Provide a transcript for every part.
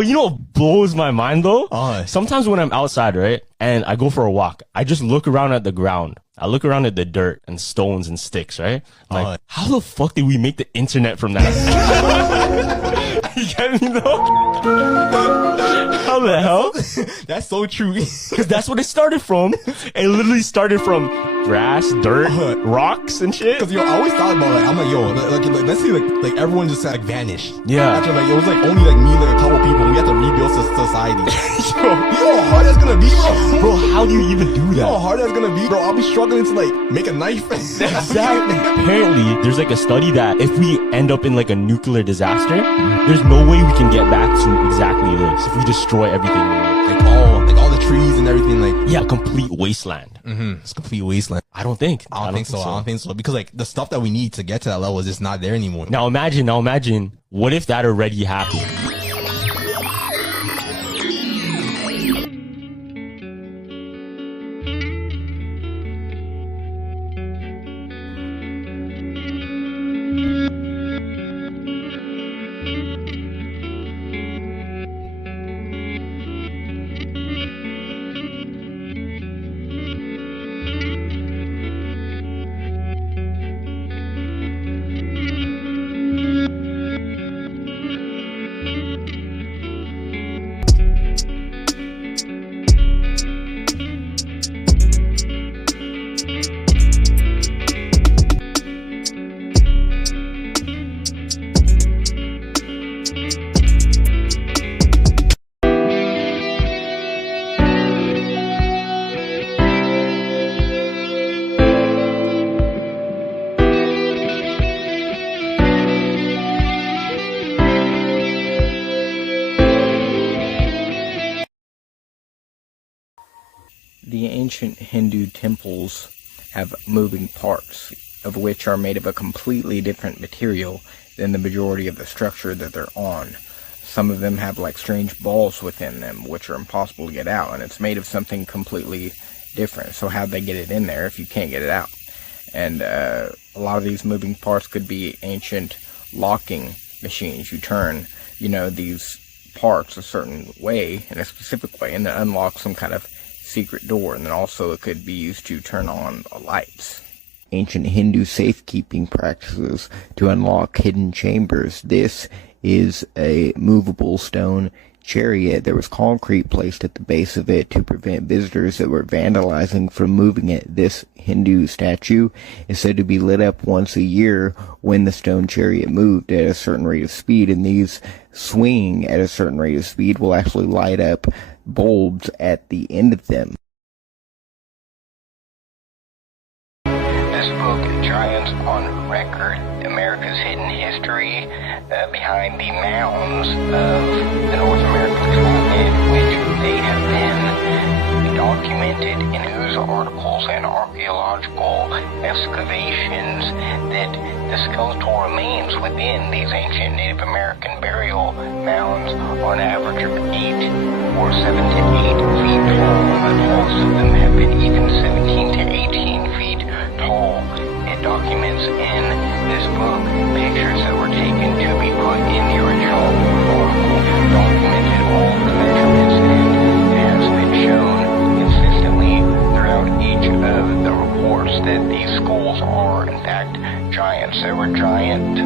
But you know what blows my mind though? Sometimes when I'm outside, right, and I go for a walk, I just look around at the ground. I look around at the dirt and stones and sticks, right? I'm like, how the fuck did we make the internet from that? You get me though? How the hell? That's so true. Because that's what it started from. It literally started from grass, dirt, rocks, and shit. Because I always thought about I'm like, yo, let's see, like everyone just like vanished. Yeah. After it was like only like me and like a couple people. We had to rebuild society. You know how hard that's gonna be, bro? Bro, how do you even do that? You know how hard that's gonna be, bro? I'll be struggling to like make a knife. Exactly. Apparently, there's like a study that if we end up in like a nuclear disaster, there's no way we can get back to exactly this if we destroy everything. Like all the trees and everything, like yeah, complete wasteland. It's a complete wasteland. I don't think so. I don't think so because like the stuff that we need to get to that level is just not there anymore. Now imagine, what if that already happened? The ancient Hindu temples have moving parts, of which are made of a completely different material than the majority of the structure that they're on. Some of them have like strange balls within them, which are impossible to get out, and it's made of something completely different. So how'd they get it in there if you can't get it out? And a lot of these moving parts could be ancient locking machines. You turn, these parts a certain way, in a specific way, and then unlock some kind of secret door, and then also it could be used to turn on lights. Ancient Hindu safekeeping practices to unlock hidden chambers. This is a movable stone chariot. There was concrete placed at the base of it to prevent visitors that were vandalizing from moving it. This Hindu statue is said to be lit up once a year when the stone chariot moved at a certain rate of speed, and these swinging at a certain rate of speed will actually light up bulbs at the end of them. This book, Giants on Record, America's Hidden History, behind the mounds of the North American continent, which they have been documented in news articles and archaeological excavations, that the skeletal remains within these ancient Native American burial mounds on average of 8 or 7 to 8 feet tall, but most of them have been even 17 to 18 feet tall. It documents in this book pictures that were taken to be put in the original article, documented all the measurements, and it has been shown consistently throughout each of the reports that these skulls are in fact giants. They were giant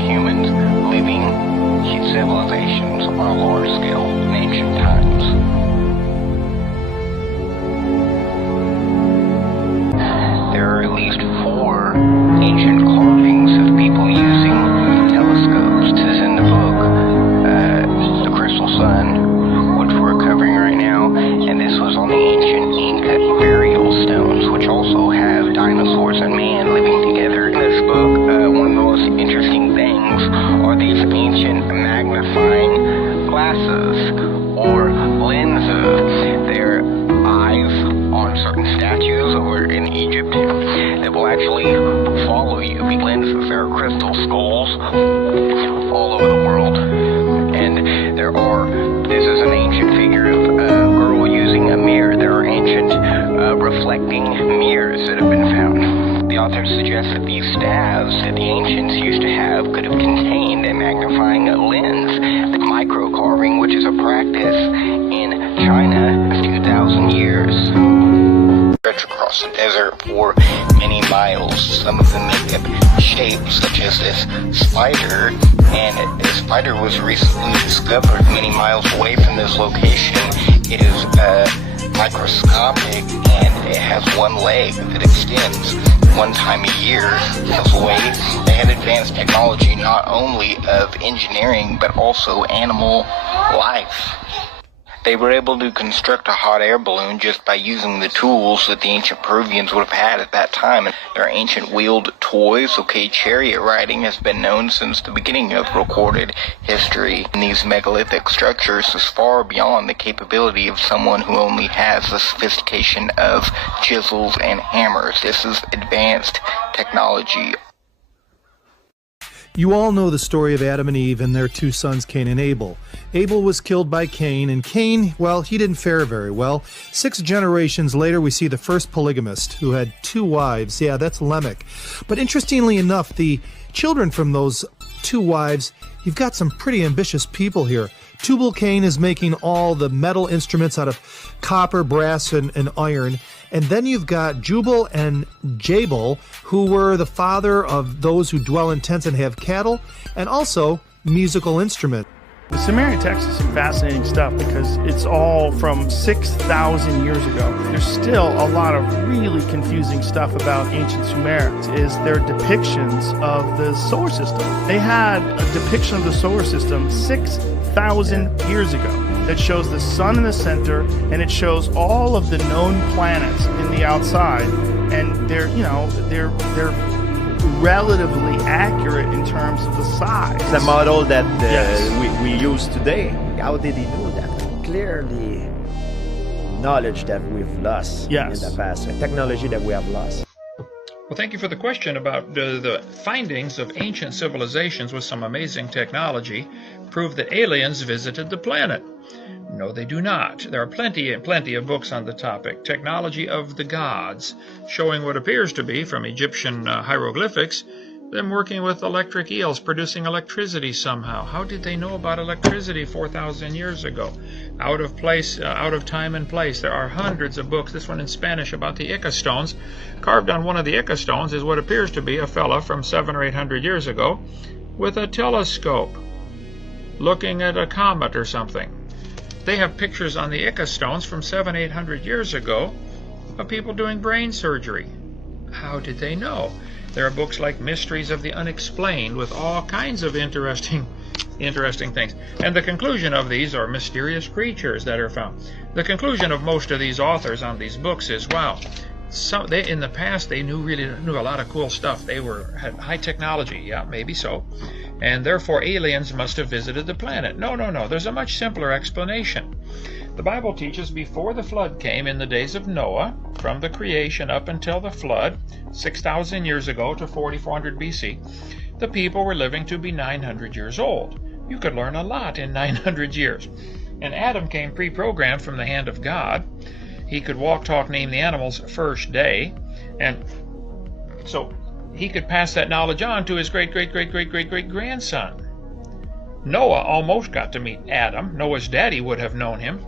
humans living civilizations on a large scale in ancient times. There are at least 4 ancient carvings of people using telescopes. This is in the book, the Crystal Sun, which we're covering right now, and this was on the ancient Inca burial stones, which also have dinosaurs and man living together. In this book, one of the most interesting things are these ancient magnifying glasses or lenses. They're eyes on certain statues over in Egypt that will actually follow you. These lenses, there are crystal skulls all over the world, and this is an ancient figure of a girl using a mirror. There are ancient reflecting mirrors that have been found. The author suggests that these staves that the ancients used to have could have contained a magnifying lens that might microcarving, which is a practice in China a few thousand years. Stretch across the desert for many miles. Some of them make up shapes, such as this spider, and this spider was recently discovered many miles away from this location. It is microscopic, and it has one leg that extends one time a year. This way, they had advanced technology not only of engineering, but also animal life. They were able to construct a hot air balloon just by using the tools that the ancient Peruvians would have had at that time. And their ancient wheeled toys, chariot riding has been known since the beginning of recorded history. And these megalithic structures is far beyond the capability of someone who only has the sophistication of chisels and hammers. This is advanced technology. You all know the story of Adam and Eve and their two sons, Cain and Abel. Abel was killed by Cain, and Cain, well, he didn't fare very well. 6 generations later, we see the first polygamist who had 2 wives. Yeah, that's Lamech. But interestingly enough, the children from those 2 wives, you've got some pretty ambitious people here. Tubal-Cain is making all the metal instruments out of copper, brass, and iron. And then you've got Jubal and Jabal, who were the father of those who dwell in tents and have cattle, and also musical instruments. The Sumerian text is some fascinating stuff because it's all from 6,000 years ago. There's still a lot of really confusing stuff about ancient Sumer. Is their depictions of the solar system. They had a depiction of the solar system 6,000 years ago that shows the sun in the center, and it shows all of the known planets in the outside, and they're relatively accurate in terms of the size. The model that Yes. we use today. How did he know that? Clearly, knowledge that we've lost Yes. in the past, technology that we have lost. Well, thank you for the question about the findings of ancient civilizations with some amazing technology prove that aliens visited the planet. No, they do not. There are plenty of books on the topic. Technology of the gods, showing what appears to be, from Egyptian hieroglyphics, them working with electric eels, producing electricity somehow. How did they know about electricity 4,000 years ago? Out of place, out of time and place. There are hundreds of books, this one in Spanish, about the Ica stones. Carved on one of the Ica stones is what appears to be a fella from 700 or 800 years ago with a telescope looking at a comet or something. They have pictures on the Ica stones from 700, 800 years ago of people doing brain surgery. How did they know? There are books like Mysteries of the Unexplained with all kinds of interesting things. And the conclusion of these are mysterious creatures that are found. The conclusion of most of these authors on these books is, wow, in the past they really knew a lot of cool stuff. They had high technology, yeah, maybe so. And therefore aliens must have visited the planet. No. There's a much simpler explanation. The Bible teaches before the flood came, in the days of Noah, from the creation up until the flood, 6,000 years ago to 4,400 BC, the people were living to be 900 years old. You could learn a lot in 900 years. And Adam came pre-programmed from the hand of God. He could walk, talk, name the animals first day. And so he could pass that knowledge on to his great-great-great-great-great-great-grandson. Noah almost got to meet Adam. Noah's daddy would have known him.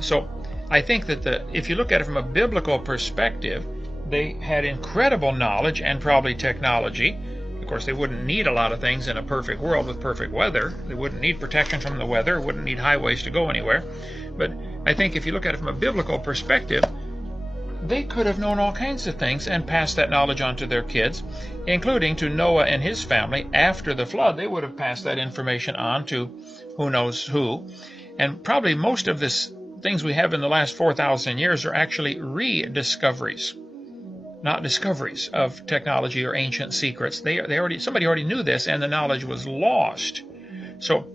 So I think that if you look at it from a biblical perspective, they had incredible knowledge and probably technology. Of course, they wouldn't need a lot of things in a perfect world with perfect weather. They wouldn't need protection from the weather, wouldn't need highways to go anywhere. But I think if you look at it from a biblical perspective, they could have known all kinds of things and passed that knowledge on to their kids, including to Noah and his family. After the flood, they would have passed that information on to who knows who. And probably most of this things we have in the last 4,000 years are actually rediscoveries, not discoveries of technology or ancient secrets. Somebody already knew this, and the knowledge was lost. So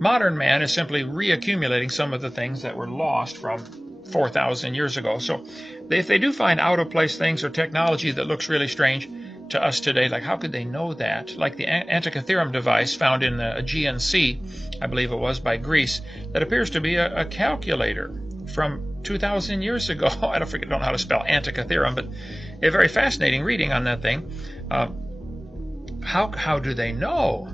modern man is simply reaccumulating some of the things that were lost from 4,000 years ago. So if they do find out-of-place things or technology that looks really strange to us today, like how could they know that? Like the Antikythera device found in the Aegean Sea, I believe it was, by Greece, that appears to be a calculator from 2,000 years ago. I don't know how to spell Antikythera, but a very fascinating reading on that thing. How do they know?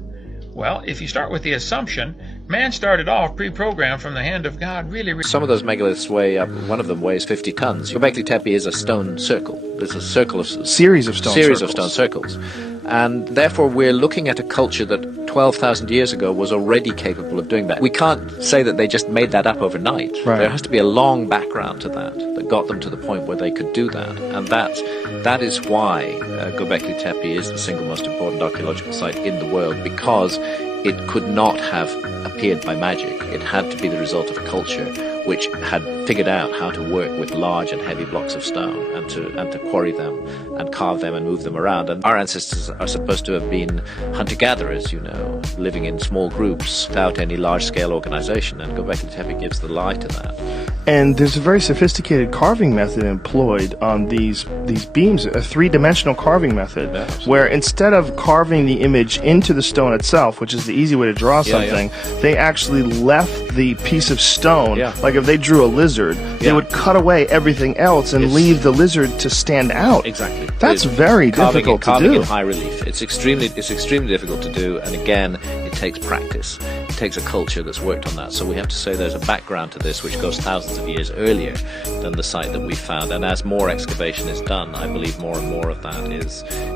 Well, if you start with the assumption Man started off pre-programmed from the hand of God, really. Some of those megaliths weigh up, one of them weighs 50 tons. Göbekli Tepe is a stone circle. It's a circle of... Series of stone circles. And therefore we're looking at a culture that 12,000 years ago was already capable of doing that. We can't say that they just made that up overnight. Right. There has to be a long background to that got them to the point where they could do that. And that is why Göbekli Tepe is the single most important archaeological site in the world, because it could not have appeared by magic. It had to be the result of a culture which had figured out how to work with large and heavy blocks of stone and to quarry them and carve them and move them around. And our ancestors are supposed to have been hunter-gatherers, living in small groups without any large-scale organization, and Göbekli Tepe gives the lie to that. And there's a very sophisticated carving method employed on these beams, a three-dimensional carving method, where instead of carving the image into the stone itself, which is the easy way to draw something, they actually left the piece of stone. Like if they drew a lizard, they would cut away everything else and leave the lizard to stand out. Exactly. That's very difficult to do. Carving in high relief. It's extremely difficult to do, and again, it takes practice. It takes a culture that's worked on that. So we have to say there's a background to this which goes thousands of years earlier than the site that we found. And as more excavation is done, I believe more and more of that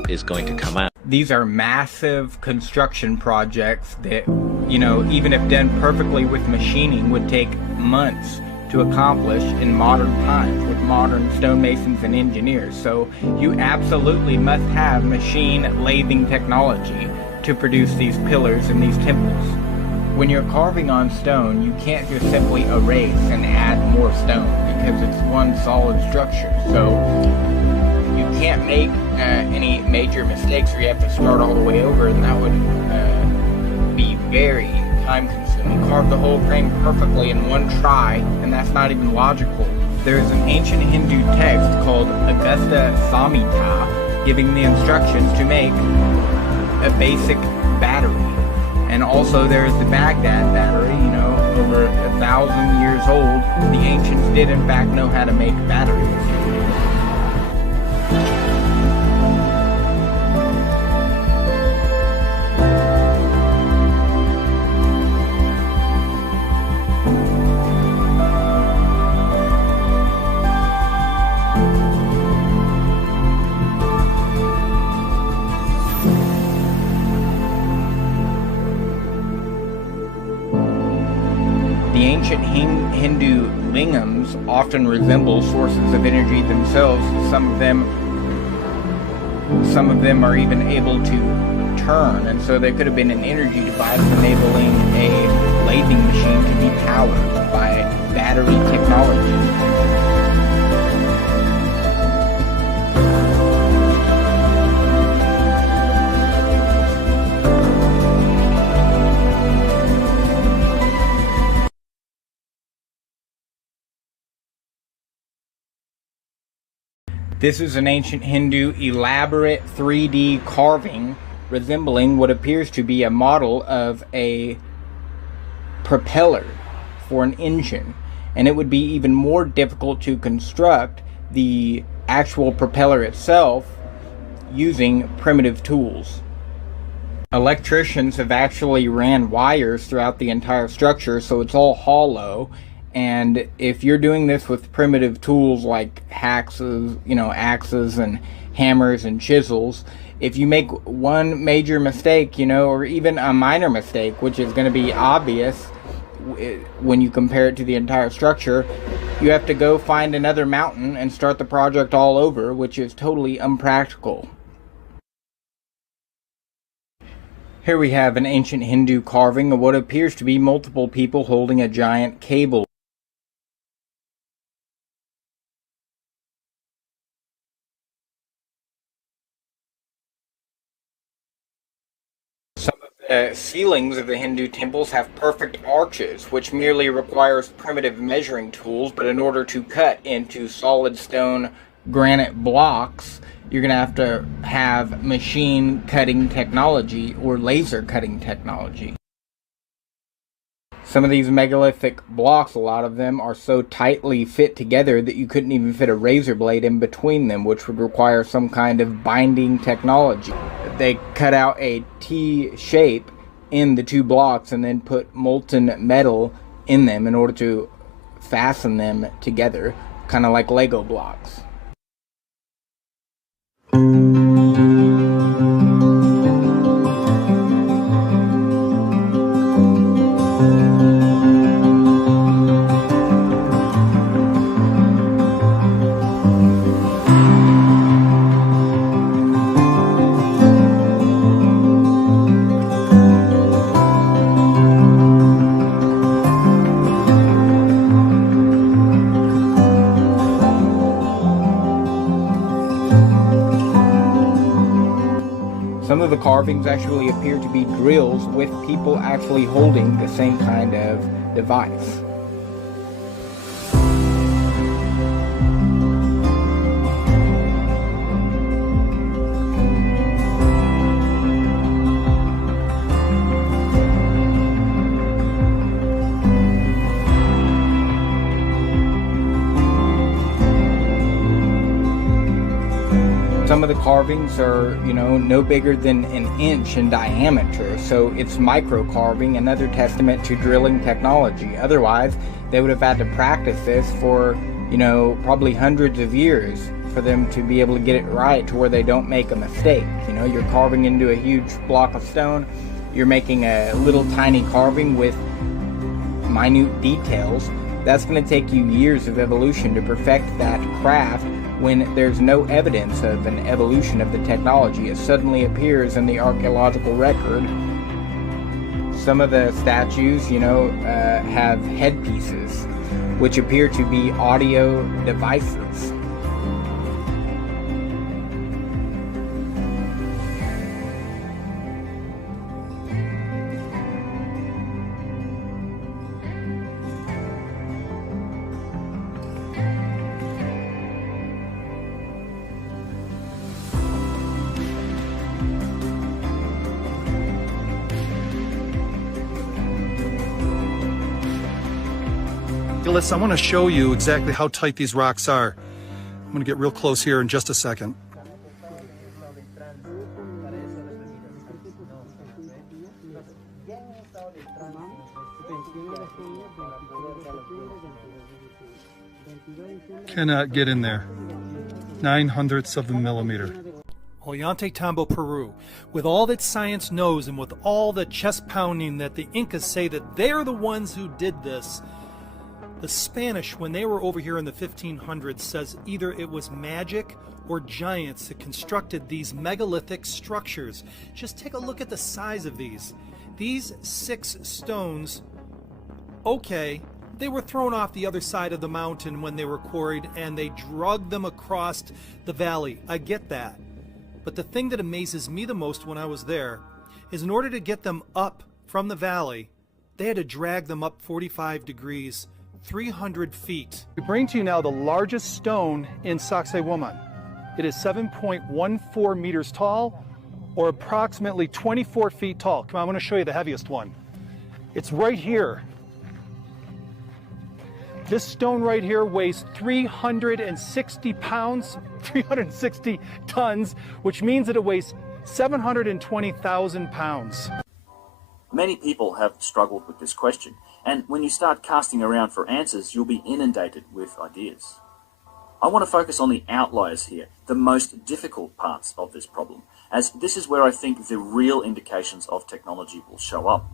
is going to come out. These are massive construction projects that, even if done perfectly with machining, would take months to accomplish in modern times with modern stonemasons and engineers. So you absolutely must have machine lathing technology to produce these pillars and these temples. When you're carving on stone, you can't just simply erase and add more stone because it's one solid structure. So you can't make any major mistakes or you have to start all the way over, and that would be very time-consuming. Carve the whole frame perfectly in one try, and that's not even logical. There's an ancient Hindu text called Augusta Samhita giving the instructions to make a basic battery. And also there's the Baghdad battery, over 1,000 years old. The ancients did in fact know how to make batteries. The ancient Hindu lingams often resemble sources of energy themselves. Some of them are even able to turn, and so they could have been an energy device enabling a lathing machine to be powered by battery technology. This is an ancient Hindu elaborate 3D carving resembling what appears to be a model of a propeller for an engine. And it would be even more difficult to construct the actual propeller itself using primitive tools. Electricians have actually ran wires throughout the entire structure, so it's all hollow. And if you're doing this with primitive tools like axes and hammers and chisels, if you make one major mistake, or even a minor mistake, which is going to be obvious when you compare it to the entire structure, you have to go find another mountain and start the project all over, which is totally impractical. Here we have an ancient Hindu carving of what appears to be multiple people holding a giant cable. Ceilings of the Hindu temples have perfect arches, which merely requires primitive measuring tools, but in order to cut into solid stone granite blocks, you're going to have machine cutting technology or laser cutting technology. Some of these megalithic blocks, a lot of them, are so tightly fit together that you couldn't even fit a razor blade in between them, which would require some kind of binding technology. They cut out a T shape in the two blocks and then put molten metal in them in order to fasten them together, kind of like Lego blocks. Some of the carvings actually appear to be drills with people actually holding the same kind of device. Some of the carvings are, no bigger than an inch in diameter, so it's micro carving, another testament to drilling technology. Otherwise, they would have had to practice this for, probably hundreds of years for them to be able to get it right to where they don't make a mistake. You're carving into a huge block of stone, you're making a little tiny carving with minute details. That's going to take you years of evolution to perfect that craft, when there's no evidence of an evolution of the technology. It suddenly appears in the archaeological record. Some of the statues, have headpieces, which appear to be audio devices. Listen, I want to show you exactly how tight these rocks are. I'm going to get real close here in just a second. Cannot get in there. 9/100ths of a millimeter. Ollantaytambo, Peru. With all that science knows and with all the chest pounding that the Incas say that they're the ones who did this, the Spanish, when they were over here in the 1500s, says either it was magic or giants that constructed these megalithic structures. Just take a look at the size of these. These 6 stones, okay, they were thrown off the other side of the mountain when they were quarried and they dragged them across the valley. I get that. But the thing that amazes me the most when I was there is in order to get them up from the valley, they had to drag them up 45 degrees, 300 feet. We bring to you now the largest stone in Sacsayhuaman. It is 7.14 meters tall, or approximately 24 feet tall. Come on, I'm going to show you the heaviest one. It's right here. This stone right here weighs 360 pounds, 360 tons, which means that it weighs 720,000 pounds. Many people have struggled with this question, and when you start casting around for answers, you'll be inundated with ideas. I want to focus on the outliers here, the most difficult parts of this problem, as this is where I think the real indications of technology will show up.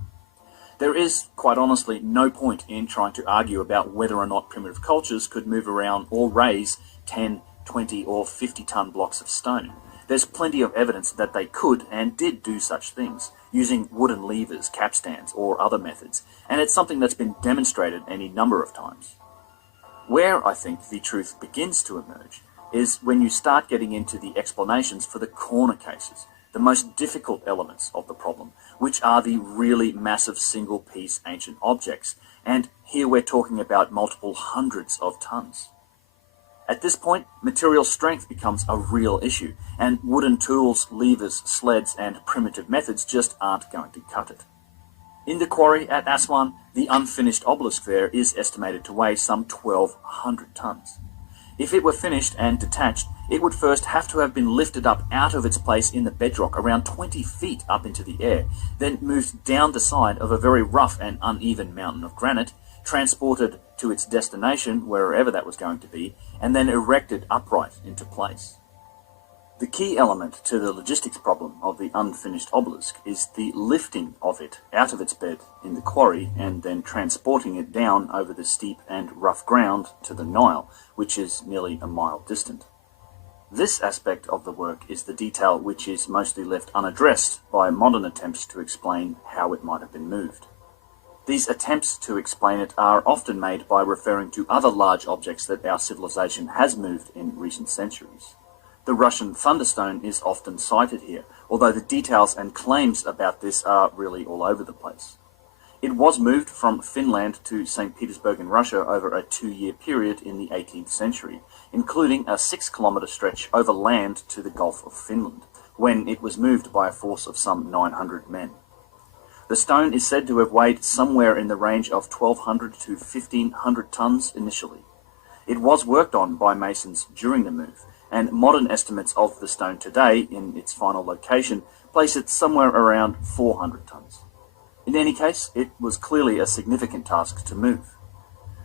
There is, quite honestly, no point in trying to argue about whether or not primitive cultures could move around or raise 10, 20 or 50-ton blocks of stone. There's plenty of evidence that they could and did do such things, using wooden levers, capstans, or other methods, and it's something that's been demonstrated any number of times. Where I think the truth begins to emerge is when you start getting into the explanations for the corner cases, the most difficult elements of the problem, which are the really massive single-piece ancient objects, and here we're talking about multiple hundreds of tons. At this point, material strength becomes a real issue, and wooden tools, levers, sleds, and primitive methods just aren't going to cut it. In the quarry at Aswan, the unfinished obelisk there is estimated to weigh some 1,200 tons. If it were finished and detached, It would first have to have been lifted up out of its place in the bedrock around 20 feet up into the air, then moved down the side of a very rough and uneven mountain of granite, transported to its destination, wherever that was going to be, and then erected upright into place. The key element to the logistics problem of the unfinished obelisk is the lifting of it out of its bed in the quarry and then transporting it down over the steep and rough ground to the Nile, which is nearly a mile distant. This aspect of the work is the detail which is mostly left unaddressed by modern attempts to explain how it might have been moved. These attempts to explain it are often made by referring to other large objects that our civilization has moved in recent centuries. The Russian thunderstone is often cited here, although the details and claims about this are really all over the place. It was moved from Finland to St. Petersburg in Russia over a 2-year period in the 18th century, including a 6-kilometre stretch over land to the Gulf of Finland, when it was moved by a force of some 900 men. The stone is said to have weighed somewhere in the range of 1,200 to 1,500 tons initially. It was worked on by masons during the move, and modern estimates of the stone today, in its final location, place it somewhere around 400 tons. In any case, it was clearly a significant task to move.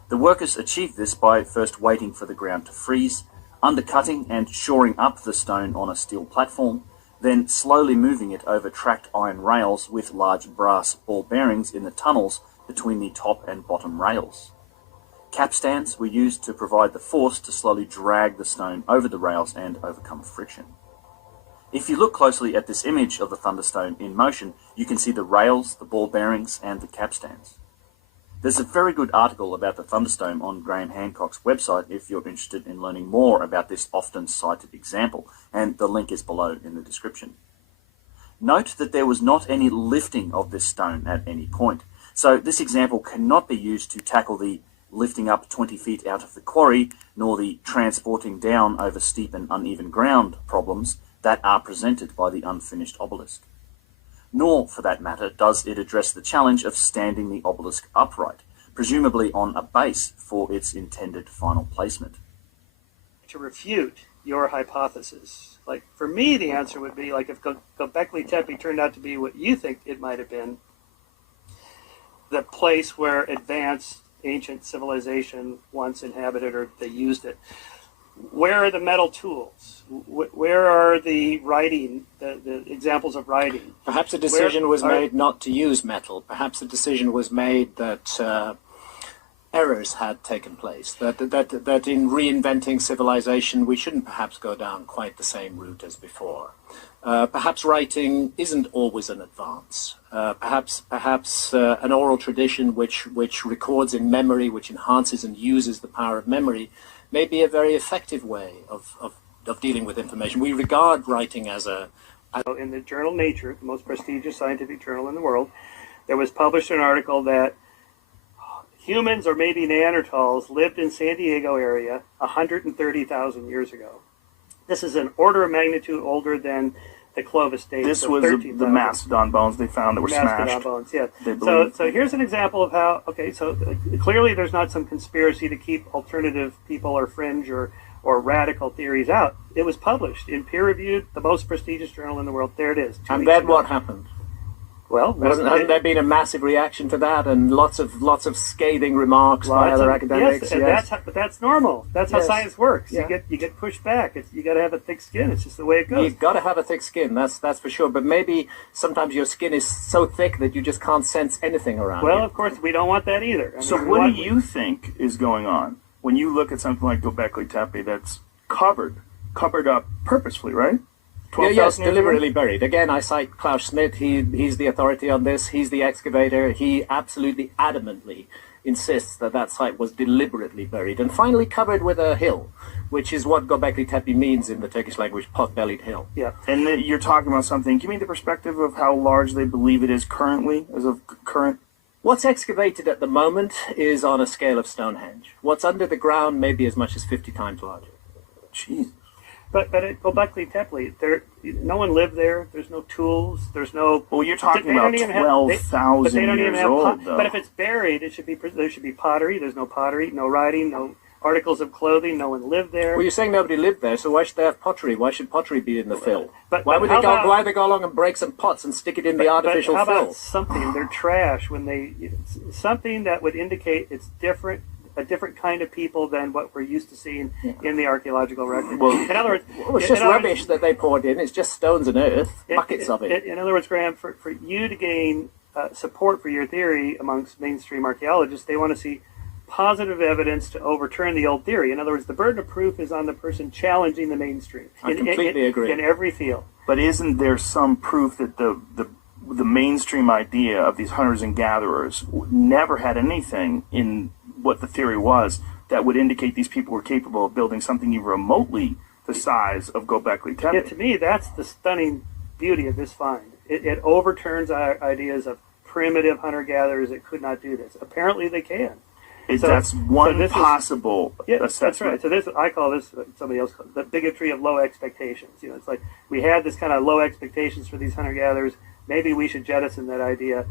The workers achieved this by first waiting for the ground to freeze, undercutting and shoring up the stone on a steel platform, then slowly moving it over tracked iron rails with large brass ball bearings in the tunnels between the top and bottom rails. Capstans were used to provide the force to slowly drag the stone over the rails and overcome friction. If you look closely at this image of the thunderstone in motion, you can see the rails, the ball bearings, and the capstans. There's a very good article about the thunderstone on Graham Hancock's website if you're interested in learning more about this often cited example, and the link is below in the description. Note that there was not any lifting of this stone at any point, so this example cannot be used to tackle the lifting up 20 feet out of the quarry, nor the transporting down over steep and uneven ground problems that are presented by the unfinished obelisk. Nor, for that matter, does it address the challenge of standing the obelisk upright, presumably on a base for its intended final placement. To refute your hypothesis, like for me the answer would be like if Göbekli Tepe turned out to be what you think it might have been, the place where advanced ancient civilization once inhabited or they used it. Where are the metal tools? Where are the writing, the examples of writing? Perhaps a decision was made not to use metal. Perhaps a decision was made that errors had taken place, that in reinventing civilization we shouldn't perhaps go down quite the same route as before. Perhaps writing isn't always an advance. Perhaps an oral tradition which records in memory, which enhances and uses the power of memory, may be a very effective way of dealing with information. We regard writing as a... In the journal Nature, the most prestigious scientific journal in the world, there was published an article that humans, or maybe Neanderthals, lived in San Diego area 130,000 years ago. This is an order of magnitude older than the Clovis date. This was the mastodon bones they found that were mastodon smashed. Bones, yeah. So here's an example of how, okay, so clearly there's not some conspiracy to keep alternative people or fringe or radical theories out. It was published in peer-reviewed, the most prestigious journal in the world. There it is. And then what happened? Well, hasn't there been a massive reaction to that and lots of scathing remarks by other academics? Yes, but that's normal. That's how science works. Yeah. You get pushed back. You got to have a thick skin. It's just the way it goes. You've got to have a thick skin. That's for sure. But maybe sometimes your skin is so thick that you just can't sense anything around. Well, you. of course, we don't want that either. I mean, So what do you think is going on when you look at something like Göbekli Tepe that's covered up purposefully, right? Yes, deliberately buried. Again, I cite Klaus Schmidt. He's the authority on this. He's the excavator. He absolutely adamantly insists that site was deliberately buried and finally covered with a hill, which is what Göbekli Tepe means in the Turkish language, pot-bellied hill. Yeah. And you're talking about something. Give me the perspective of how large they believe it is currently, as of current. What's excavated at the moment is on a scale of Stonehenge. What's under the ground may be as much as 50 times larger. Jeez. But at Göbekli Tepe, no one lived there. There's no tools. There's no. Well, you're talking about 12,000 years old, though. But if it's buried, there should be pottery. There's no pottery, no writing, articles of clothing. No one lived there. Well, you're saying nobody lived there, so why should they have pottery? Why should pottery be in the fill? Why would how they about- why would they go along and break some pots and stick it in the artificial but how fill? about something? They're trash when something that would indicate it's different. A different kind of people than what we're used to seeing in the archaeological record. Well, in other words, it's just rubbish that they poured in. It's just stones and earth, buckets of it. In other words, Graham, for you to gain support for your theory amongst mainstream archaeologists, they want to see positive evidence to overturn the old theory. In other words, the burden of proof is on the person challenging the mainstream. I completely agree. In every field. But isn't there some proof that the mainstream idea of these hunters and gatherers never had anything in what the theory was that would indicate these people were capable of building something even remotely the size of Göbekli Tepe? Yeah, to me, that's the stunning beauty of this find. It overturns our ideas of primitive hunter-gatherers that could not do this. Apparently, they can. That's one possible assessment. That's right. So this, I call this, somebody else calls it, the bigotry of low expectations. You know, it's like we had this kind of low expectations for these hunter-gatherers. Maybe we should jettison that idea.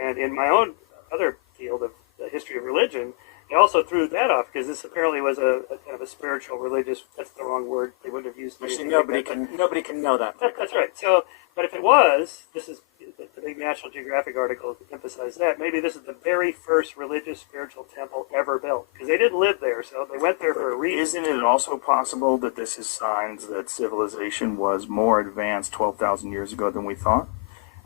And in my own other field of the history of religion, they also threw that off because this apparently was a kind of a spiritual, religious. That's the wrong word. They wouldn't have used. Actually, nobody can know that. That's right. So, but if it was, this is the big National Geographic article emphasized that. Maybe this is the very first religious, spiritual temple ever built because they didn't live there, so they went there for a reason. Isn't it also possible that this is signs that civilization was more advanced 12,000 years ago than we thought?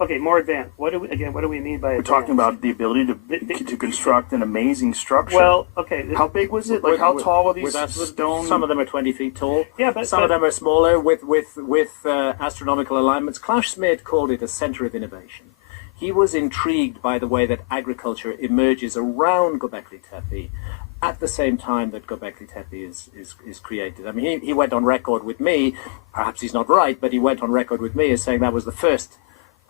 Okay, more advanced. What do we mean by advanced? We're talking about the ability to construct an amazing structure. Well, okay. How big was it? Like, how tall are these stones? Some of them are 20 feet tall. Yeah, but some of them are smaller with astronomical alignments. Klaus Schmidt called it a center of innovation. He was intrigued by the way that agriculture emerges around Göbekli Tepe at the same time that Göbekli Tepe is created. I mean, he went on record with me, perhaps he's not right, but he went on record with me as saying that was the first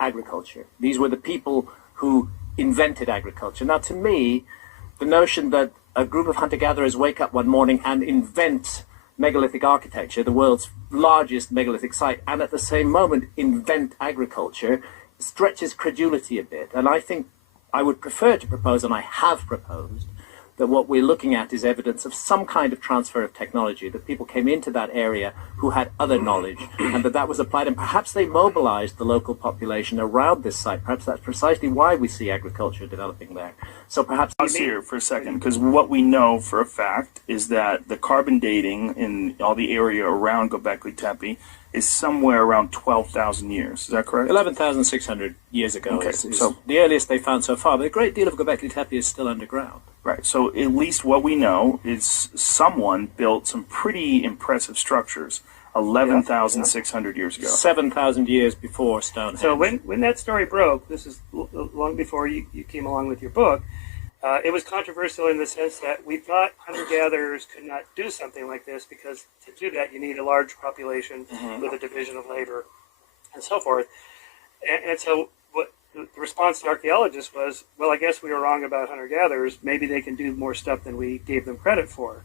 agriculture. These were the people who invented agriculture. Now, to me, the notion that a group of hunter-gatherers wake up one morning and invent megalithic architecture, the world's largest megalithic site, and at the same moment invent agriculture, stretches credulity a bit. And I think I would prefer to propose, and I have proposed, that what we're looking at is evidence of some kind of transfer of technology, that people came into that area who had other knowledge, and that was applied, and perhaps they mobilized the local population around this site. Perhaps that's precisely why we see agriculture developing there. So perhaps... Pause here for a second, because what we know for a fact is that the carbon dating in all the area around Göbekli Tepe is somewhere around 12,000 years. Is that correct? 11,600 years ago is so the earliest they found so far, but a great deal of Göbekli Tepe is still underground. Right, so at least what we know is someone built some pretty impressive structures 11,600 years ago. 7,000 years before Stonehenge. So when that story broke, this is long before you came along with your book, it was controversial in the sense that we thought hunter-gatherers could not do something like this because to do that you need a large population with a division of labor and so forth. And so what the response to archaeologists was, well, I guess we were wrong about hunter-gatherers. Maybe they can do more stuff than we gave them credit for.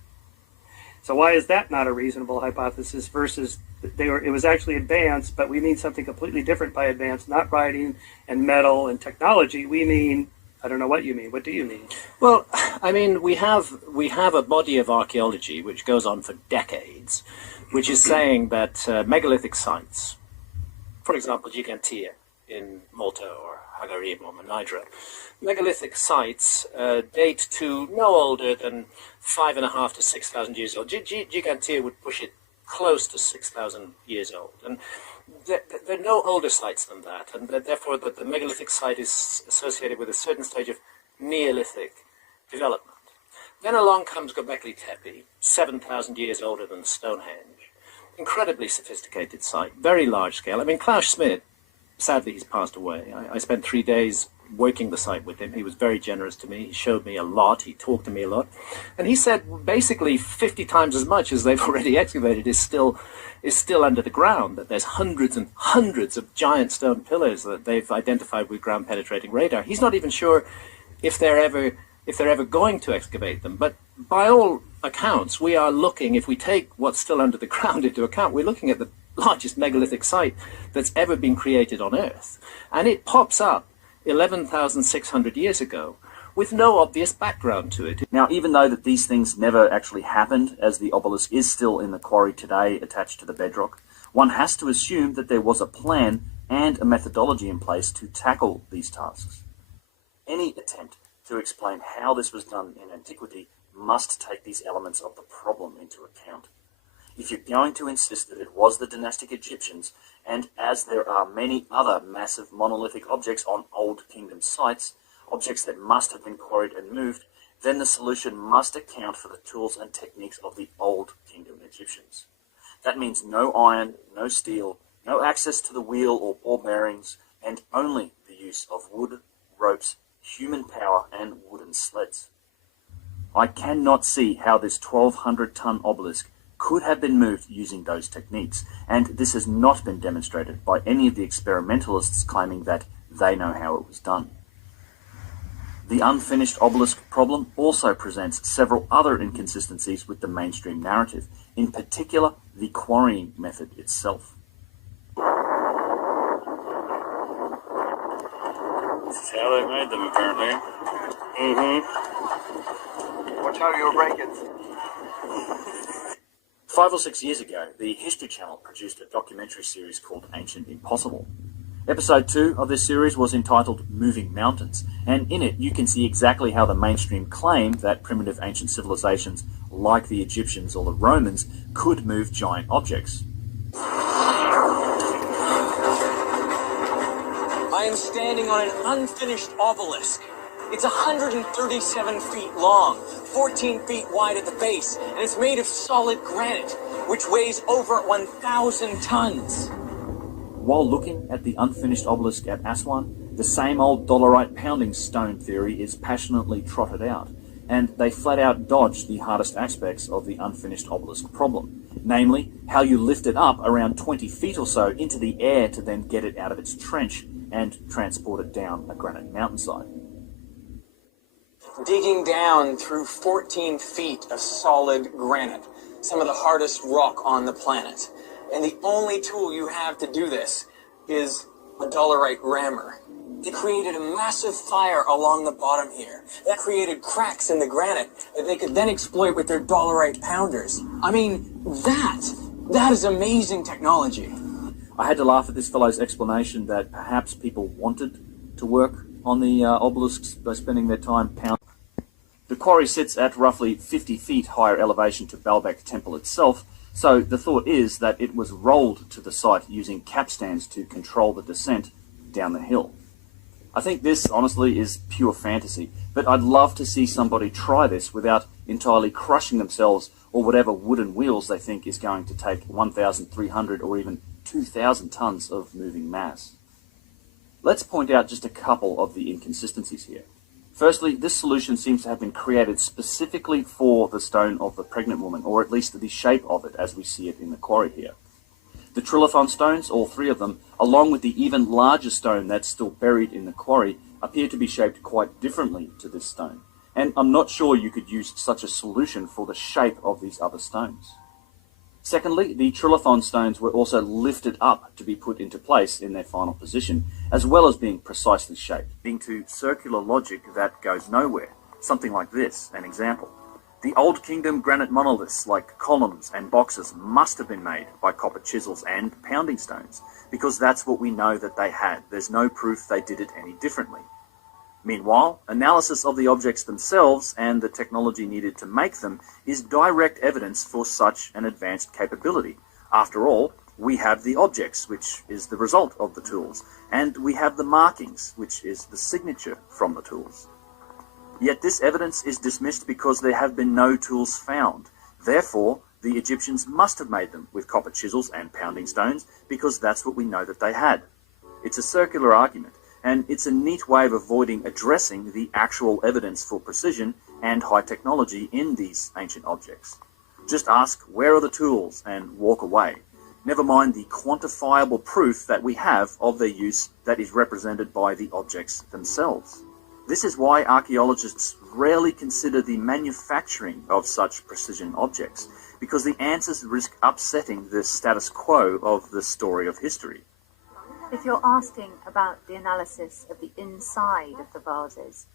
So why is that not a reasonable hypothesis versus it was actually advanced, but we mean something completely different by advanced, not writing and metal and technology. We mean, I don't know what you mean. What do you mean? Well, I mean, we have a body of archaeology which goes on for decades, which is saying that megalithic sites, for example, Gigantea in Malta or Hagareeb or Manidra, megalithic sites date to no older than 5,500 to 6,000 years old. Gigantea would push it close to 6,000 years old. And there are no older sites than that, and therefore the megalithic site is associated with a certain stage of Neolithic development. Then along comes Göbekli Tepe, 7,000 years older than Stonehenge. Incredibly sophisticated site, very large scale. I mean, Klaus Schmidt, sadly he's passed away. I spent 3 days working the site with him. He was very generous to me. He showed me a lot. He talked to me a lot. And he said basically 50 times as much as they've already excavated is still under the ground, that there's hundreds and hundreds of giant stone pillars that they've identified with ground penetrating radar. He's not even sure if they're ever going to excavate them. But by all accounts, we are looking, if we take what's still under the ground into account, we're looking at the largest megalithic site that's ever been created on Earth. And it pops up 11,600 years ago, with no obvious background to it. Now, even though that these things never actually happened, as the obelisk is still in the quarry today attached to the bedrock, one has to assume that there was a plan and a methodology in place to tackle these tasks. Any attempt to explain how this was done in antiquity must take these elements of the problem into account. If you're going to insist that it was the dynastic Egyptians, and as there are many other massive monolithic objects on Old Kingdom sites, objects that must have been quarried and moved, then the solution must account for the tools and techniques of the Old Kingdom Egyptians. That means no iron, no steel, no access to the wheel or ball bearings, and only the use of wood, ropes, human power, and wooden sleds. I cannot see how this 1,200-ton obelisk could have been moved using those techniques, and this has not been demonstrated by any of the experimentalists claiming that they know how it was done. The unfinished obelisk problem also presents several other inconsistencies with the mainstream narrative, in particular the quarrying method itself. This is how they made them, apparently. Watch out, you'll break it. 5 or 6 years ago, the History Channel produced a documentary series called Ancient Impossible. Episode 2 of this series was entitled Moving Mountains, and in it you can see exactly how the mainstream claim that primitive ancient civilizations, like the Egyptians or the Romans, could move giant objects. I am standing on an unfinished obelisk. It's 137 feet long, 14 feet wide at the base, and it's made of solid granite, which weighs over 1,000 tons. While looking at the unfinished obelisk at Aswan, the same old dolerite pounding stone theory is passionately trotted out, and they flat out dodge the hardest aspects of the unfinished obelisk problem, namely how you lift it up around 20 feet or so into the air to then get it out of its trench and transport it down a granite mountainside. Digging down through 14 feet of solid granite, some of the hardest rock on the planet. And the only tool you have to do this is a dolerite rammer. They created a massive fire along the bottom here. That created cracks in the granite that they could then exploit with their dolerite pounders. I mean, that is amazing technology. I had to laugh at this fellow's explanation that perhaps people wanted to work on the obelisks by spending their time pounding. The quarry sits at roughly 50 feet higher elevation to Baalbek Temple itself, so the thought is that it was rolled to the site using capstans to control the descent down the hill. I think this, honestly, is pure fantasy, but I'd love to see somebody try this without entirely crushing themselves or whatever wooden wheels they think is going to take 1,300 or even 2,000 tons of moving mass. Let's point out just a couple of the inconsistencies here. Firstly, this solution seems to have been created specifically for the stone of the pregnant woman, or at least the shape of it as we see it in the quarry here. The trilithon stones, all three of them, along with the even larger stone that's still buried in the quarry, appear to be shaped quite differently to this stone. And I'm not sure you could use such a solution for the shape of these other stones. Secondly, the trilithon stones were also lifted up to be put into place in their final position, as well as being precisely shaped, leading to circular logic that goes nowhere. Something like this, an example. The Old Kingdom granite monoliths, like columns and boxes, must have been made by copper chisels and pounding stones, because that's what we know that they had. There's no proof they did it any differently. Meanwhile, analysis of the objects themselves and the technology needed to make them is direct evidence for such an advanced capability. After all, we have the objects, which is the result of the tools, and we have the markings, which is the signature from the tools. Yet this evidence is dismissed because there have been no tools found. Therefore, the Egyptians must have made them with copper chisels and pounding stones, because that's what we know that they had. It's a circular argument, and it's a neat way of avoiding addressing the actual evidence for precision and high technology in these ancient objects. Just ask, where are the tools, and walk away. Never mind the quantifiable proof that we have of their use that is represented by the objects themselves. This is why archaeologists rarely consider the manufacturing of such precision objects, because the answers risk upsetting the status quo of the story of history. If you're asking about the analysis of the inside of the vases,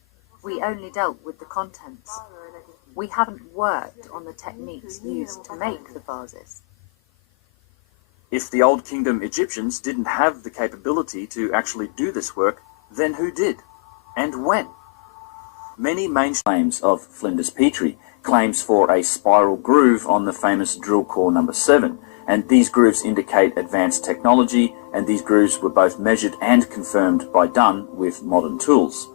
We only dealt with the contents. We haven't worked on the techniques used to make the vases. If the Old Kingdom Egyptians didn't have the capability to actually do this work, then who did? And when? Many main claims of Flinders Petrie, claims for a spiral groove on the famous drill core number 7, and these grooves indicate advanced technology, and these grooves were both measured and confirmed by Dunn with modern tools.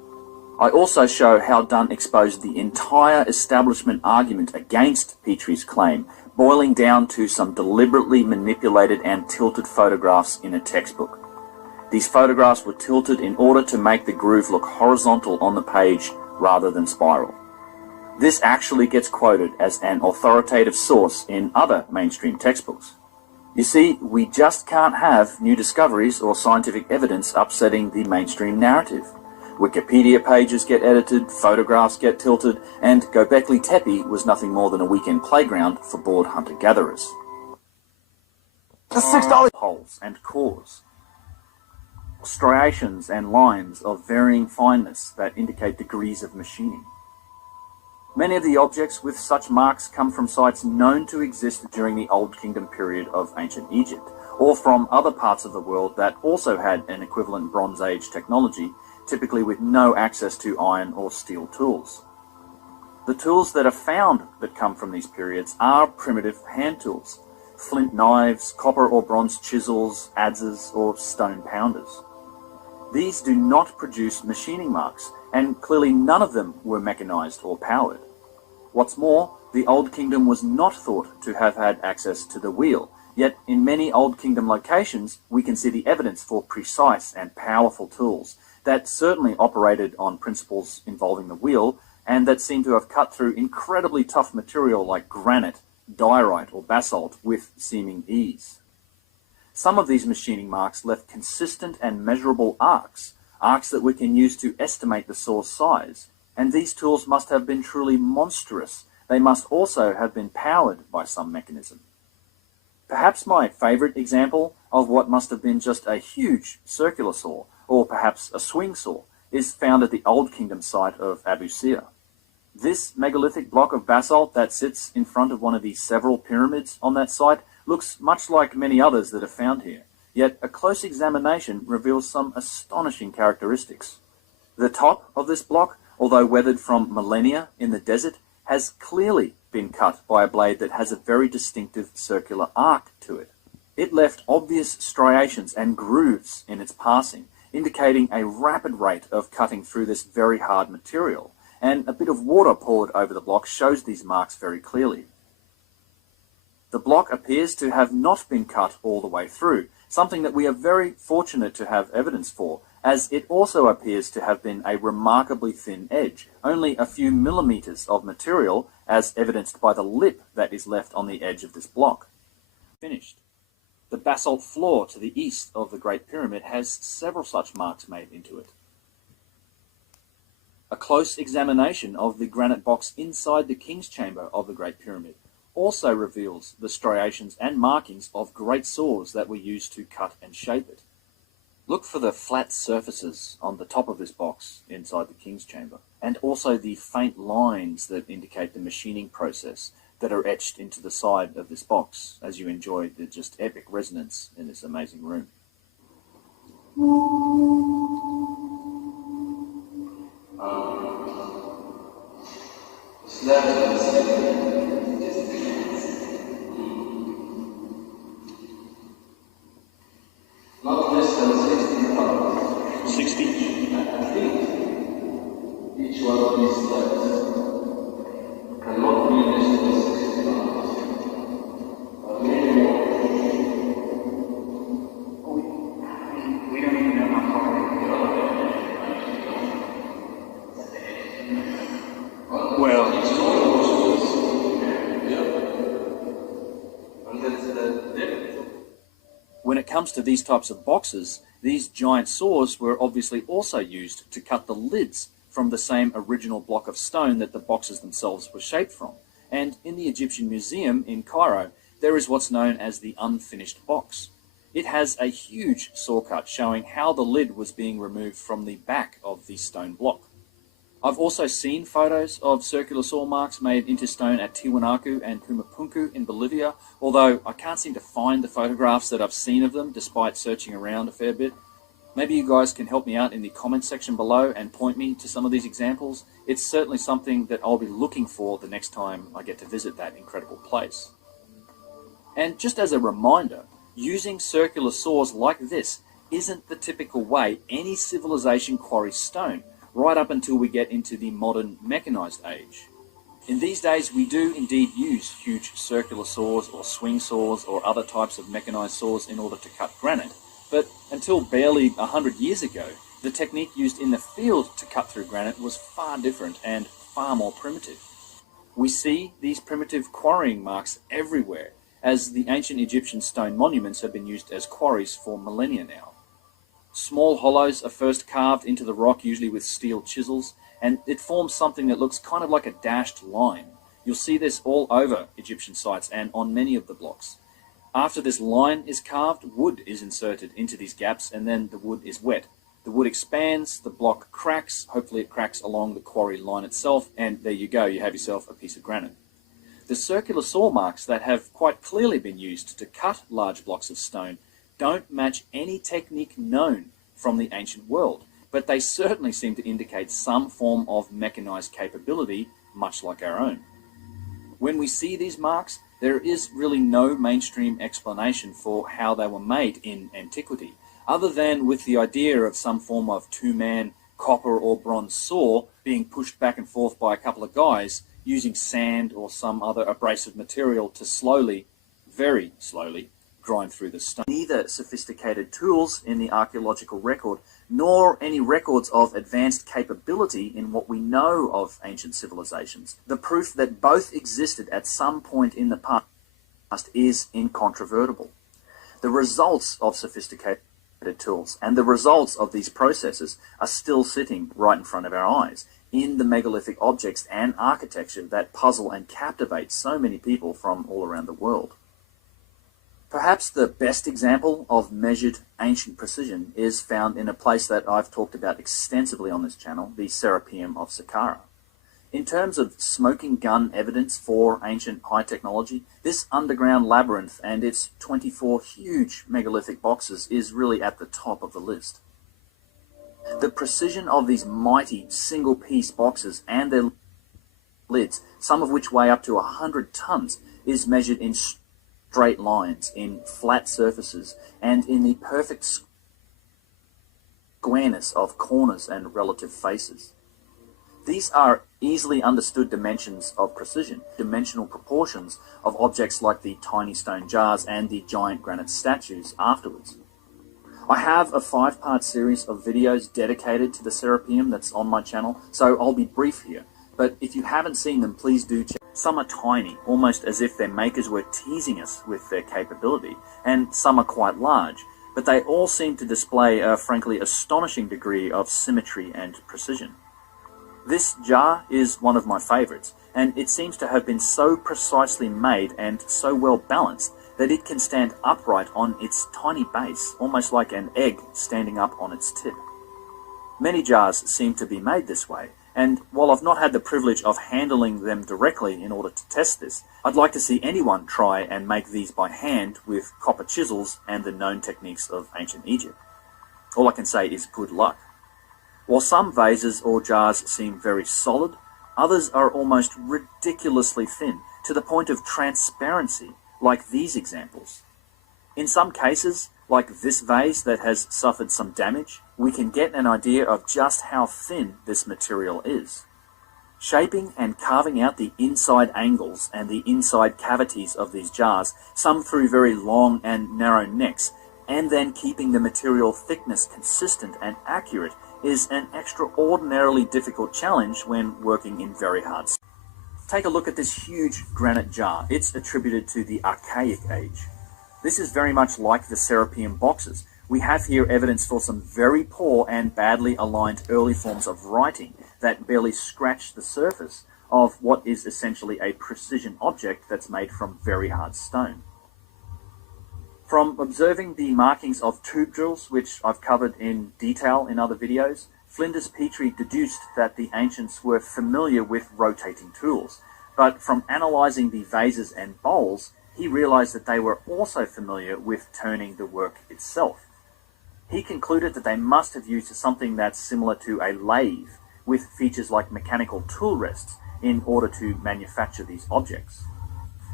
I also show how Dunn exposed the entire establishment argument against Petrie's claim, boiling down to some deliberately manipulated and tilted photographs in a textbook. These photographs were tilted in order to make the groove look horizontal on the page rather than spiral. This actually gets quoted as an authoritative source in other mainstream textbooks. You see, we just can't have new discoveries or scientific evidence upsetting the mainstream narrative. Wikipedia pages get edited, photographs get tilted, and Göbekli Tepe was nothing more than a weekend playground for bored hunter-gatherers. The $6 holes and cores, striations and lines of varying fineness that indicate degrees of machining. Many of the objects with such marks come from sites known to exist during the Old Kingdom period of ancient Egypt, or from other parts of the world that also had an equivalent Bronze Age technology, typically with no access to iron or steel tools. The tools that are found that come from these periods are primitive hand tools, flint knives, copper or bronze chisels, adzes, or stone pounders. These do not produce machining marks, and clearly none of them were mechanized or powered. What's more, the Old Kingdom was not thought to have had access to the wheel, yet in many Old Kingdom locations we can see the evidence for precise and powerful tools that certainly operated on principles involving the wheel, and that seem to have cut through incredibly tough material like granite, diorite, or basalt with seeming ease. Some of these machining marks left consistent and measurable arcs that we can use to estimate the saw's size, and these tools must have been truly monstrous. They must also have been powered by some mechanism. Perhaps my favorite example of what must have been just a huge circular saw, or perhaps a swing saw, is found at the Old Kingdom site of Abu Sir. This megalithic block of basalt that sits in front of one of the several pyramids on that site looks much like many others that are found here, yet a close examination reveals some astonishing characteristics. The top of this block, although weathered from millennia in the desert, has clearly been cut by a blade that has a very distinctive circular arc to it. It left obvious striations and grooves in its passing, indicating a rapid rate of cutting through this very hard material, and a bit of water poured over the block shows these marks very clearly. The block appears to have not been cut all the way through, something that we are very fortunate to have evidence for, as it also appears to have been a remarkably thin edge, only a few millimeters of material, as evidenced by the lip that is left on the edge of this block. Finished. The basalt floor to the east of the Great Pyramid has several such marks made into it. A close examination of the granite box inside the King's Chamber of the Great Pyramid also reveals the striations and markings of great saws that were used to cut and shape it. Look for the flat surfaces on the top of this box inside the King's Chamber, and also the faint lines that indicate the machining process that are etched into the side of this box as you enjoy the just epic resonance in this amazing room. Not less than 60 feet. Each one of these slabs cannot be less than 60 pounds. But maybe more. We don't even know how far we go. Well, it's when it comes to these types of boxes, these giant saws were obviously also used to cut the lids from the same original block of stone that the boxes themselves were shaped from. And in the Egyptian Museum in Cairo, there is what's known as the unfinished box. It has a huge saw cut showing how the lid was being removed from the back of the stone block. I've also seen photos of circular saw marks made into stone at Tiwanaku and Pumapunku in Bolivia, although I can't seem to find the photographs that I've seen of them despite searching around a fair bit. Maybe you guys can help me out in the comments section below and point me to some of these examples. It's certainly something that I'll be looking for the next time I get to visit that incredible place. And just as a reminder, using circular saws like this isn't the typical way any civilization quarries stone, right up until we get into the modern mechanized age. In these days, we do indeed use huge circular saws or swing saws or other types of mechanized saws in order to cut granite, but until barely 100 years ago, the technique used in the field to cut through granite was far different and far more primitive. We see these primitive quarrying marks everywhere, as the ancient Egyptian stone monuments have been used as quarries for millennia now. Small hollows are first carved into the rock, usually with steel chisels, and it forms something that looks kind of like a dashed line. You'll see this all over Egyptian sites and on many of the blocks. After this line is carved, wood is inserted into these gaps, and then the wood is wet. The wood expands, the block cracks, hopefully it cracks along the quarry line itself, and there you go, you have yourself a piece of granite. The circular saw marks that have quite clearly been used to cut large blocks of stone don't match any technique known from the ancient world, but they certainly seem to indicate some form of mechanized capability, much like our own. When we see these marks, there is really no mainstream explanation for how they were made in antiquity, other than with the idea of some form of two-man copper or bronze saw being pushed back and forth by a couple of guys using sand or some other abrasive material to slowly, very slowly, grind through the stone. Neither sophisticated tools in the archaeological record, nor any records of advanced capability in what we know of ancient civilizations. The proof that both existed at some point in the past is incontrovertible. The results of sophisticated tools and the results of these processes are still sitting right in front of our eyes in the megalithic objects and architecture that puzzle and captivate so many people from all around the world. Perhaps the best example of measured ancient precision is found in a place that I've talked about extensively on this channel, the Serapeum of Saqqara. In terms of smoking gun evidence for ancient high technology, this underground labyrinth and its 24 huge megalithic boxes is really at the top of the list. The precision of these mighty single-piece boxes and their lids, some of which weigh up to 100 tons, is measured in straight lines, in flat surfaces, and in the perfect squareness of corners and relative faces. These are easily understood dimensions of precision, dimensional proportions of objects like the tiny stone jars and the giant granite statues afterwards. I have a 5-part series of videos dedicated to the Serapeum that's on my channel, so I'll be brief here. But if you haven't seen them, please do check. Some are tiny, almost as if their makers were teasing us with their capability, and some are quite large, but they all seem to display a frankly astonishing degree of symmetry and precision. This jar is one of my favorites, and it seems to have been so precisely made and so well balanced that it can stand upright on its tiny base, almost like an egg standing up on its tip. Many jars seem to be made this way, and while I've not had the privilege of handling them directly in order to test this, I'd like to see anyone try and make these by hand with copper chisels and the known techniques of ancient Egypt. All I can say is good luck. While some vases or jars seem very solid, others are almost ridiculously thin, to the point of transparency, like these examples. In some cases, like this vase that has suffered some damage, we can get an idea of just how thin this material is. Shaping and carving out the inside angles and the inside cavities of these jars, some through very long and narrow necks, and then keeping the material thickness consistent and accurate is an extraordinarily difficult challenge when working in very hard stone. Take a look at this huge granite jar. It's attributed to the Archaic Age. This is very much like the Serapeum boxes. We have here evidence for some very poor and badly aligned early forms of writing that barely scratch the surface of what is essentially a precision object that's made from very hard stone. From observing the markings of tube drills, which I've covered in detail in other videos, Flinders Petrie deduced that the ancients were familiar with rotating tools, but from analysing the vases and bowls, he realised that they were also familiar with turning the work itself. He concluded that they must have used something that's similar to a lathe, with features like mechanical tool rests, in order to manufacture these objects.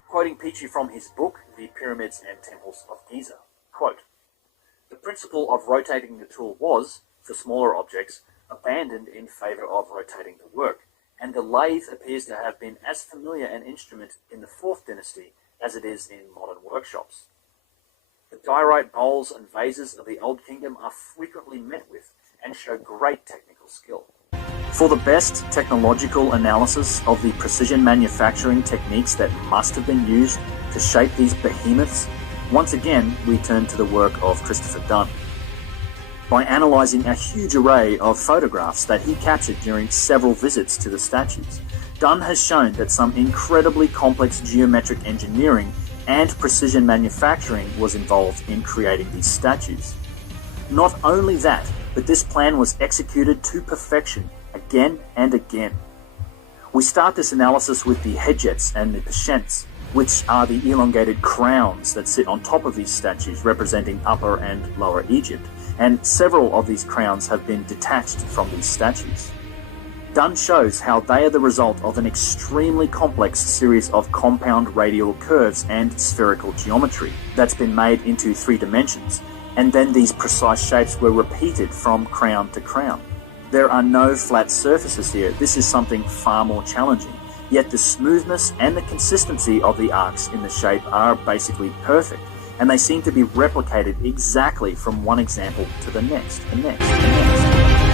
Quoting Petrie from his book, The Pyramids and Temples of Giza, quote, "The principle of rotating the tool was, for smaller objects, abandoned in favour of rotating the work, and the lathe appears to have been as familiar an instrument in the 4th dynasty as it is in modern workshops. The diorite bowls and vases of the Old Kingdom are frequently met with and show great technical skill." For the best technological analysis of the precision manufacturing techniques that must have been used to shape these behemoths, once again we turn to the work of Christopher Dunn. By analysing a huge array of photographs that he captured during several visits to the statues, Dunn has shown that some incredibly complex geometric engineering and precision manufacturing was involved in creating these statues. Not only that, but this plan was executed to perfection again and again. We start this analysis with the hedjets and the peshents, which are the elongated crowns that sit on top of these statues representing Upper and Lower Egypt, and several of these crowns have been detached from these statues. Dunn shows how they are the result of an extremely complex series of compound radial curves and spherical geometry that's been made into 3 dimensions, and then these precise shapes were repeated from crown to crown. There are no flat surfaces here. This is something far more challenging, yet the smoothness and the consistency of the arcs in the shape are basically perfect, and they seem to be replicated exactly from one example to the next, and next, and next.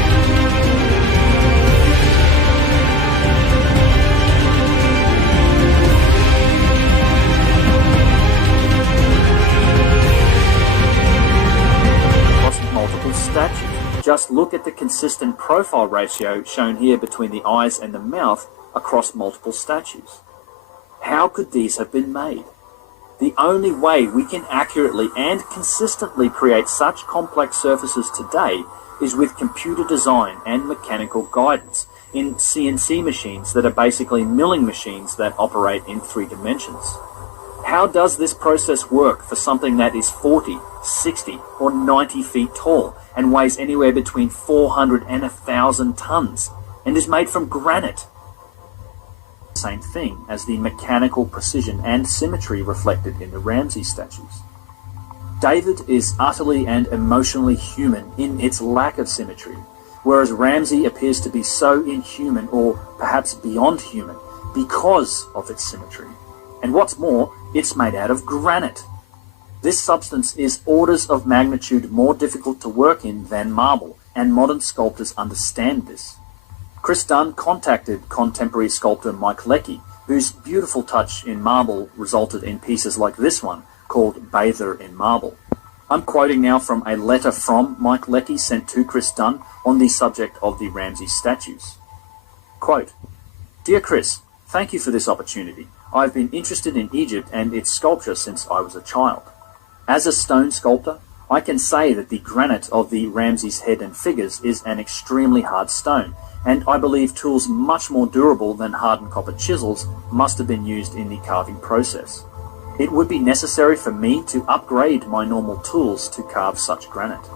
Multiple statues. Just look at the consistent profile ratio shown here between the eyes and the mouth across multiple statues. How could these have been made? The only way we can accurately and consistently create such complex surfaces today is with computer design and mechanical guidance in CNC machines that are basically milling machines that operate in 3 dimensions. How does this process work for something that is 40, 60, or 90 feet tall and weighs anywhere between 400 and 1,000 tons and is made from granite? Same thing as the mechanical precision and symmetry reflected in the Ramses statues. David is utterly and emotionally human in its lack of symmetry, whereas Ramses appears to be so inhuman or perhaps beyond human because of its symmetry. And what's more, it's made out of granite. This substance is orders of magnitude more difficult to work in than marble, and modern sculptors understand this. Chris Dunn contacted contemporary sculptor Mike Leckey, whose beautiful touch in marble resulted in pieces like this one, called Bather in Marble. I'm quoting now from a letter from Mike Leckey sent to Chris Dunn on the subject of the Ramses statues. Quote, "Dear Chris, thank you for this opportunity. I've been interested in Egypt and its sculpture since I was a child. As a stone sculptor, I can say that the granite of the Ramses head and figures is an extremely hard stone, and I believe tools much more durable than hardened copper chisels must have been used in the carving process. It would be necessary for me to upgrade my normal tools to carve such granite.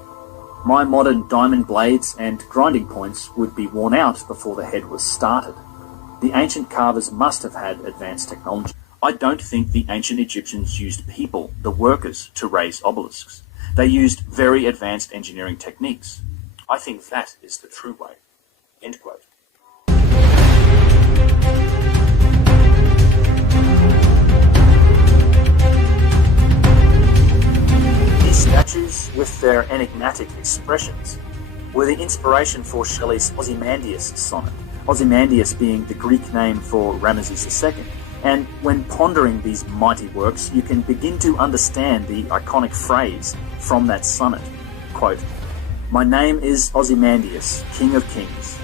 My modern diamond blades and grinding points would be worn out before the head was started. The ancient carvers must have had advanced technology. I don't think the ancient Egyptians used people, the workers, to raise obelisks. They used very advanced engineering techniques. I think that is the true way." End quote. These statues, with their enigmatic expressions, were the inspiration for Shelley's Ozymandias sonnet, Ozymandias being the Greek name for Ramesses II. And when pondering these mighty works, you can begin to understand the iconic phrase from that sonnet. Quote, "My name is Ozymandias, King of Kings.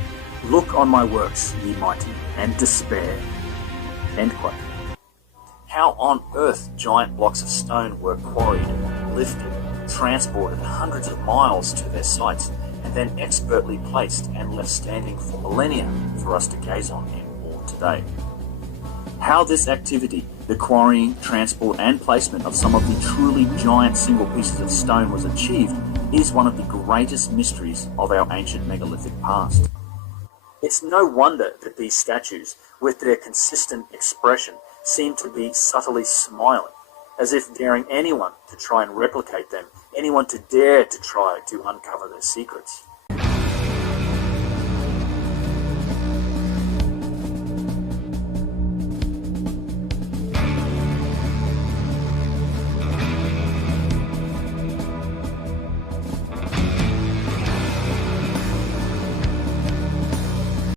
Look on my works, ye mighty, and despair." End quote. How on earth giant blocks of stone were quarried, lifted, transported hundreds of miles to their sites and then expertly placed and left standing for millennia for us to gaze on in awe today. How this activity, the quarrying, transport and placement of some of the truly giant single pieces of stone was achieved, is one of the greatest mysteries of our ancient megalithic past. It's no wonder that these statues, with their consistent expression, seem to be subtly smiling, as if daring anyone to try and replicate them, anyone to dare to try to uncover their secrets.